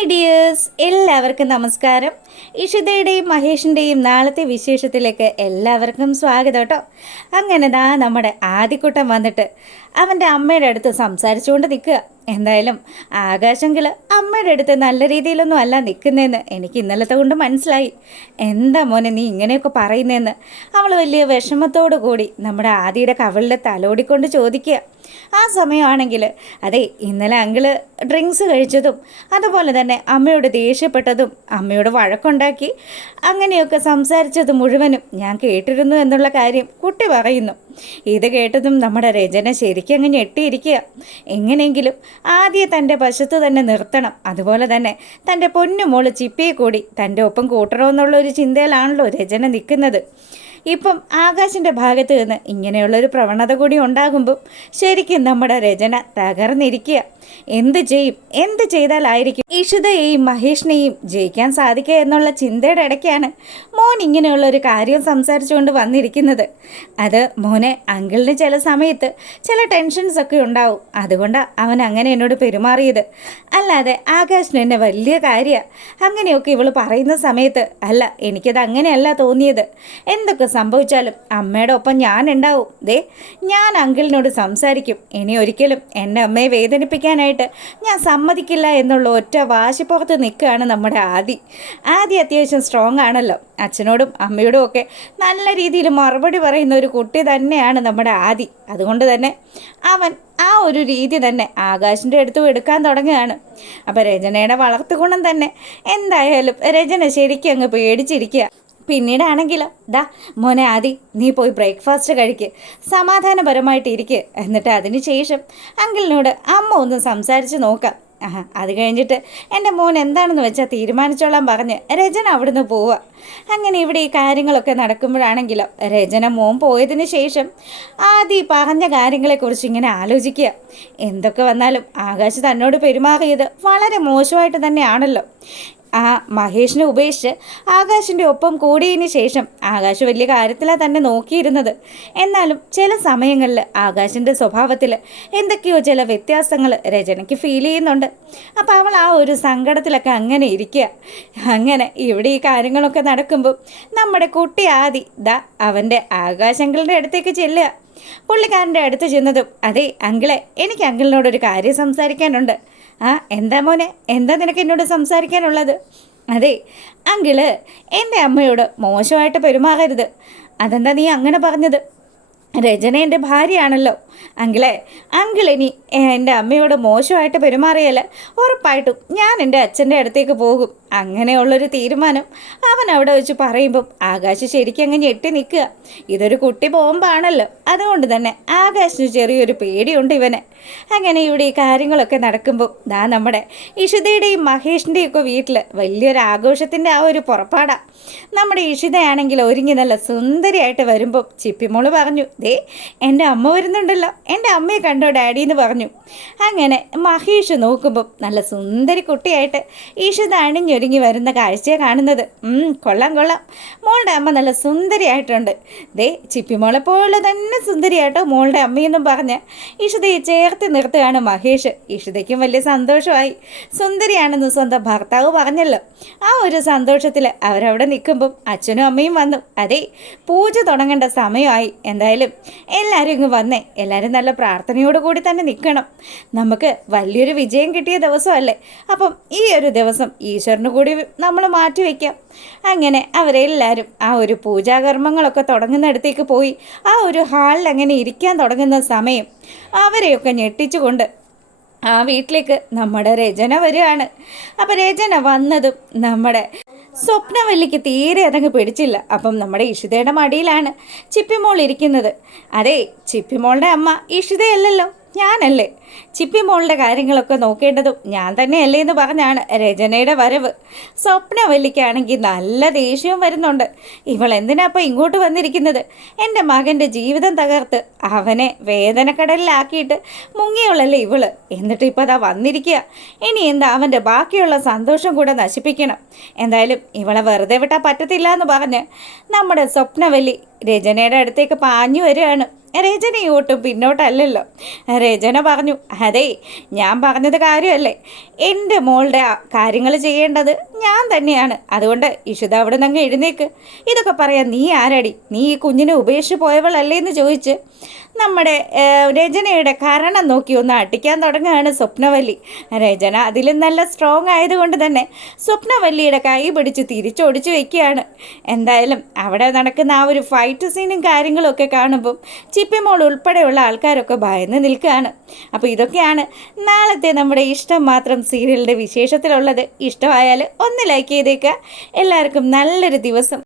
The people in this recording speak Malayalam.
ഹായ് ഡിയേഴ്സ്, എല്ലാവർക്കും നമസ്കാരം. ഇഷിതയുടെയും മഹേഷിൻ്റെയും നാളത്തെ വിശേഷത്തിലേക്ക് എല്ലാവർക്കും സ്വാഗതം കേട്ടോ. അങ്ങനെ നമ്മുടെ ആദിക്കുട്ടൻ വന്നിട്ട് അവൻ്റെ അമ്മയുടെ അടുത്ത് സംസാരിച്ചുകൊണ്ട് നിൽക്കുക. എന്തായാലും ആകാശെങ്കിൽ അമ്മയുടെ അടുത്ത് നല്ല രീതിയിലൊന്നും അല്ല നിൽക്കുന്നതെന്ന് എനിക്ക് ഇന്നലത്തെ കൊണ്ട് മനസ്സിലായി. എന്താ മോനെ നീ ഇങ്ങനെയൊക്കെ പറയുന്നതെന്ന് അവൾ വലിയ വിഷമത്തോടു കൂടി നമ്മുടെ ആദിയുടെ കവിളിൽ തലോടിക്കൊണ്ട് ചോദിക്കുക. ആ സമയമാണെങ്കിൽ അതെ, ഇന്നലെ അങ്കിള് ഡ്രിങ്ക്സ് കഴിച്ചതും അതുപോലെ തന്നെ അമ്മയോട് ദേഷ്യപ്പെട്ടതും അമ്മയോട് വഴക്കുണ്ടാക്കി അങ്ങനെയൊക്കെ സംസാരിച്ചത് മുഴുവനും ഞാൻ കേട്ടിരുന്നു എന്നുള്ള കാര്യം കുട്ടി പറയുന്നു. ഇത് കേട്ടതും നമ്മുടെ രചന ശരിക്കും അങ്ങ് ഞെട്ടിയിരിക്കുക. എങ്ങനെയെങ്കിലും ആദ്യം തൻ്റെ വശത്ത് തന്നെ നിർത്തണം, അതുപോലെ തന്നെ തൻ്റെ പൊന്നുമോള് ചിപ്പിയെ കൂടി തൻ്റെ ഒപ്പം കൂട്ടണമെന്നുള്ളൊരു ചിന്തയിലാണല്ലോ രചന നിൽക്കുന്നത്. ഇപ്പം ആകാശിൻ്റെ ഭാഗത്ത് നിന്ന് ഇങ്ങനെയുള്ളൊരു പ്രവണത കൂടി ഉണ്ടാകുമ്പം ശരിക്കും നമ്മുടെ രചന തകർന്നിരിക്കുക. എന്ത് ചെയ്താലായിരിക്കും ഇഷിതയെയും മഹേഷിനെയും ജയിക്കാൻ സാധിക്കുക എന്നുള്ള ചിന്തയുടെ ഇടയ്ക്കാണ് മോൻ ഇങ്ങനെയുള്ളൊരു കാര്യം സംസാരിച്ചുകൊണ്ട് വന്നിരിക്കുന്നത്. അത് മോനെ, അങ്കിളിന് ചില സമയത്ത് ചില ടെൻഷൻസ് ഒക്കെ ഉണ്ടാവും, അതുകൊണ്ടാണ് അവൻ അങ്ങനെ എന്നോട് പെരുമാറിയത്. അല്ലാതെ ആകാശിന് എന്നെ വലിയ കാര്യമാണ് അങ്ങനെയൊക്കെ ഇവൾ പറയുന്ന സമയത്ത് അല്ല, എനിക്കത് അങ്ങനെയല്ല തോന്നിയത്. എന്തൊക്കെ സംഭവിച്ചാലും അമ്മയുടെ ഒപ്പം ഞാൻ ഉണ്ടാവും. ഞാൻ അങ്കിളിനോട് സംസാരിക്കും. ഇനി ഒരിക്കലും എൻ്റെ അമ്മയെ വേദനിപ്പിക്കാനായിട്ട് ഞാൻ സമ്മതിക്കില്ല എന്നുള്ള ഒറ്റ വാശിപ്പുറത്ത് നിൽക്കുകയാണ് നമ്മുടെ ആദി. അത്യാവശ്യം സ്ട്രോങ് ആണല്ലോ. അച്ഛനോടും അമ്മയോടും ഒക്കെ നല്ല രീതിയിൽ മറുപടി പറയുന്ന ഒരു കുട്ടി തന്നെയാണ് നമ്മുടെ ആദി. അതുകൊണ്ട് തന്നെ അവൻ ആ ഒരു രീതി തന്നെ ആകാശിൻ്റെ അടുത്തും എടുക്കാൻ തുടങ്ങുകയാണ്. അപ്പോൾ രചനയുടെ വളർത്തുഗുണം തന്നെ എന്തായാലും രചന ശരിക്കും അങ്ങ് പേടിച്ചിരിക്കുക. പിന്നീടാണെങ്കിലോ മോനെ ആദി, നീ പോയി ബ്രേക്ക്ഫാസ്റ്റ് കഴിക്ക്, സമാധാനപരമായിട്ട് ഇരിക്കുക. എന്നിട്ട് അതിന് ശേഷം അങ്കിളിനോട് അമ്മ ഒന്ന് സംസാരിച്ച് നോക്കാം. അത് കഴിഞ്ഞിട്ട് എൻ്റെ മോൻ എന്താണെന്ന് വെച്ചാൽ തീരുമാനിച്ചോളാൻ പറഞ്ഞ് രചന അവിടുന്ന് പോവുക. അങ്ങനെ ഇവിടെ ഈ കാര്യങ്ങളൊക്കെ നടക്കുമ്പോഴാണെങ്കിലോ രചന മോൻ പോയതിന് ശേഷം ആദി പറഞ്ഞ കാര്യങ്ങളെക്കുറിച്ച് ഇങ്ങനെ ആലോചിക്കുക. എന്തൊക്കെ വന്നാലും ആകാശ് തന്നോട് പെരുമാറിയത് വളരെ മോശമായിട്ട് തന്നെയാണല്ലോ. ആ മഹേഷിനെ ഉപേക്ഷിച്ച് ആകാശിൻ്റെ ഒപ്പം കൂടിയതിന് ശേഷം ആകാശ് വലിയ കാര്യത്തിലാണ് തന്നെ നോക്കിയിരുന്നത്. എന്നാലും ചില സമയങ്ങളിൽ ആകാശിൻ്റെ സ്വഭാവത്തിൽ എന്തൊക്കെയോ ചില വ്യത്യാസങ്ങൾ രചനയ്ക്ക് ഫീൽ ചെയ്യുന്നുണ്ട്. അപ്പോൾ അവൾ ആ ഒരു സങ്കടത്തിലൊക്കെ അങ്ങനെ ഇരിക്കുക. അങ്ങനെ ഇവിടെ ഈ കാര്യങ്ങളൊക്കെ നടക്കുമ്പോൾ നമ്മുടെ കുട്ടി ആദി അവൻ്റെ ആകാശങ്ങളുടെ അടുത്തേക്ക് ചെല്ലുക. പുള്ളിക്കാരൻ്റെ അടുത്ത് ചെന്നതും അതെ അങ്കിളെ, എനിക്ക് അങ്കിളിനോടൊരു കാര്യം സംസാരിക്കാനുണ്ട്. എന്താ മോനെ, എന്താ നിനക്ക് എന്നോട് സംസാരിക്കാനുള്ളത്? അതെ അങ്കിള്, എൻ്റെ അമ്മയോട് മോശമായിട്ട് പെരുമാറരുത്. അതെന്താ നീ അങ്ങനെ പറഞ്ഞത്? രചന എൻ്റെ ഭാര്യയാണല്ലോ. അങ്കിളിനി എൻ്റെ അമ്മയോട് മോശമായിട്ട് പെരുമാറിയാൽ ഉറപ്പായിട്ടും ഞാൻ എൻ്റെ അച്ഛൻ്റെ അടുത്തേക്ക് പോകും. അങ്ങനെയുള്ളൊരു തീരുമാനം അവൻ അവിടെ വെച്ച് പറയുമ്പം ആകാശ് ശരിക്കും അങ്ങ് ഞെട്ടി നിൽക്കുക. ഇതൊരു കുട്ടി ബോംബാണല്ലോ, അതുകൊണ്ട് തന്നെ ആകാശിന് ചെറിയൊരു പേടിയുണ്ട് ഇവന്. അങ്ങനെ ഇവിടെ ഈ കാര്യങ്ങളൊക്കെ നടക്കുമ്പോൾ നമ്മുടെ ഇഷിതയുടെയും മഹേഷിൻ്റെയും ഒക്കെ വീട്ടിൽ വലിയൊരു ആഘോഷത്തിൻ്റെ ആ ഒരു പുറപ്പാടാണ്. നമ്മുടെ ഇഷിതയാണെങ്കിൽ ഒരുങ്ങി നല്ല സുന്ദരിയായിട്ട് വരുമ്പം ചിപ്പിമോള് പറഞ്ഞു, എൻ്റെ അമ്മ വരുന്നുണ്ടല്ലോ, എൻ്റെ അമ്മയെ കണ്ടോ ഡാഡി എന്ന് പറഞ്ഞു. അങ്ങനെ മഹേഷ് നോക്കുമ്പം നല്ല സുന്ദരി കുട്ടിയായിട്ട് ഇഷിത അണിഞ്ഞൊരുങ്ങി വരുന്ന കാഴ്ചയെ കാണുന്നത്. കൊള്ളാം, മോളുടെ അമ്മ നല്ല സുന്ദരിയായിട്ടുണ്ട്. ചിപ്പിമോളെ പോലെ തന്നെ സുന്ദരിയായിട്ടോ മോളുടെ അമ്മയെന്നും പറഞ്ഞ് ഇഷിതയെ ചേർത്ത് നിർത്തുകയാണ് മഹേഷ്. ഇഷിതയ്ക്കും വലിയ സന്തോഷമായി. സുന്ദരിയാണെന്ന് സ്വന്തം ഭർത്താവ് പറഞ്ഞല്ലോ. ആ ഒരു സന്തോഷത്തിൽ അവരവിടെ നിൽക്കുമ്പം അച്ഛനും അമ്മയും വന്നു. പൂജ തുടങ്ങേണ്ട സമയമായി. എന്തായാലും എല്ലാവരും ഇങ്ങ് വന്നേ, എല്ലാവരും നല്ല പ്രാർത്ഥനയോടുകൂടി തന്നെ നിൽക്കണം. നമുക്ക് വലിയൊരു വിജയം കിട്ടിയ ദിവസമല്ലേ, അപ്പം ഈ ഒരു ദിവസം ഈശ്വരന് കൂടി നമ്മൾ മാറ്റിവെക്കാം. അങ്ങനെ അവരെല്ലാവരും ആ ഒരു പൂജാകർമ്മങ്ങളൊക്കെ തുടങ്ങുന്നിടത്തേക്ക് പോയി ആ ഒരു ഹാളിൽ അങ്ങനെ ഇരിക്കാൻ തുടങ്ങുന്ന സമയം അവരെയൊക്കെ ഞെട്ടിച്ചുകൊണ്ട് ആ വീട്ടിലേക്ക് നമ്മുടെ രചന വരികയാണ്. അപ്പോൾ രചന വന്നതും നമ്മുടെ സ്വപ്നവല്ലിക്ക് തീരെ അതങ്ങ് പിടിച്ചില്ല. അപ്പം നമ്മുടെ ഇഷിതയുടെ മടിയിലാണ് ചിപ്പിമോൾ ഇരിക്കുന്നത്. ചിപ്പിമോളുടെ അമ്മ ഇഷിതയല്ലല്ലോ, ഞാനല്ലേ. ചിപ്പിമോളുടെ കാര്യങ്ങളൊക്കെ നോക്കേണ്ടതും ഞാൻ തന്നെയല്ലേ എന്ന് പറഞ്ഞാണ് രചനയുടെ വരവ്. സ്വപ്നവല്ലിക്കാണെങ്കിൽ നല്ല ദേഷ്യവും വരുന്നുണ്ട്. ഇവൾ എന്തിനാ അപ്പം ഇങ്ങോട്ട് വന്നിരിക്കുന്നത്? എൻ്റെ മകൻ്റെ ജീവിതം തകർത്ത് അവനെ വേദനക്കടലിലാക്കിയിട്ട് മുങ്ങിയവളല്ലേ ഇവള്. എന്നിട്ട് ഇപ്പോൾ അതാ വന്നിരിക്കുക. ഇനി എന്താ അവൻ്റെ ബാക്കിയുള്ള സന്തോഷം കൂടെ നശിപ്പിക്കണം. എന്തായാലും ഇവളെ വെറുതെ വിട്ടാൽ പറ്റത്തില്ല എന്ന് പറഞ്ഞ് നമ്മുടെ സ്വപ്നവല്ലി രചനയുടെ അടുത്തേക്ക് പാഞ്ഞു വരികയാണ്. രചന ഒട്ടും പിന്നോട്ടല്ലല്ലോ. രചന പറഞ്ഞു, അതെ, ഞാൻ പറഞ്ഞത് കാര്യമല്ലേ, എൻ്റെ മോളുടെ കാര്യങ്ങൾ ചെയ്യേണ്ടത് ഞാൻ തന്നെയാണ്. അതുകൊണ്ട് ഇഷിത അവിടെ നിന്ന് അങ്ങ് എഴുന്നേക്ക്. ഇതൊക്കെ പറയാൻ നീ ആരാടി? നീ ഈ കുഞ്ഞിനെ ഉപേക്ഷിച്ച് പോയവളല്ലേ എന്ന് ചോദിച്ച് നമ്മുടെ രചനയുടെ കരണം നോക്കി ഒന്ന് അടിക്കാൻ തുടങ്ങുകയാണ് സ്വപ്നവല്ലി. രചന അതിലും നല്ല സ്ട്രോങ് ആയതുകൊണ്ട് തന്നെ സ്വപ്നവല്ലിയുടെ കൈ പിടിച്ച് തിരിച്ചൊടിച്ച് വെക്കുകയാണ്. എന്തായാലും അവിടെ നടക്കുന്ന ആ ഒരു ഫൈറ്റ് സീനും കാര്യങ്ങളും ഒക്കെ കാണുമ്പം ചിപ്പിമോൾ ഉൾപ്പെടെയുള്ള ആൾക്കാരൊക്കെ ഭയന്ന് നിൽക്കുകയാണ്. അപ്പോൾ ഇതൊക്കെയാണ് നാളത്തെ നമ്മുടെ ഇഷ്ടം മാത്രം സീരിയലിൻ്റെ വിശേഷത്തിലുള്ളത്. ഇഷ്ടമായാൽ ഒന്ന് ലൈക്ക് ചെയ്തേക്കുക. എല്ലാവർക്കും നല്ലൊരു ദിവസം.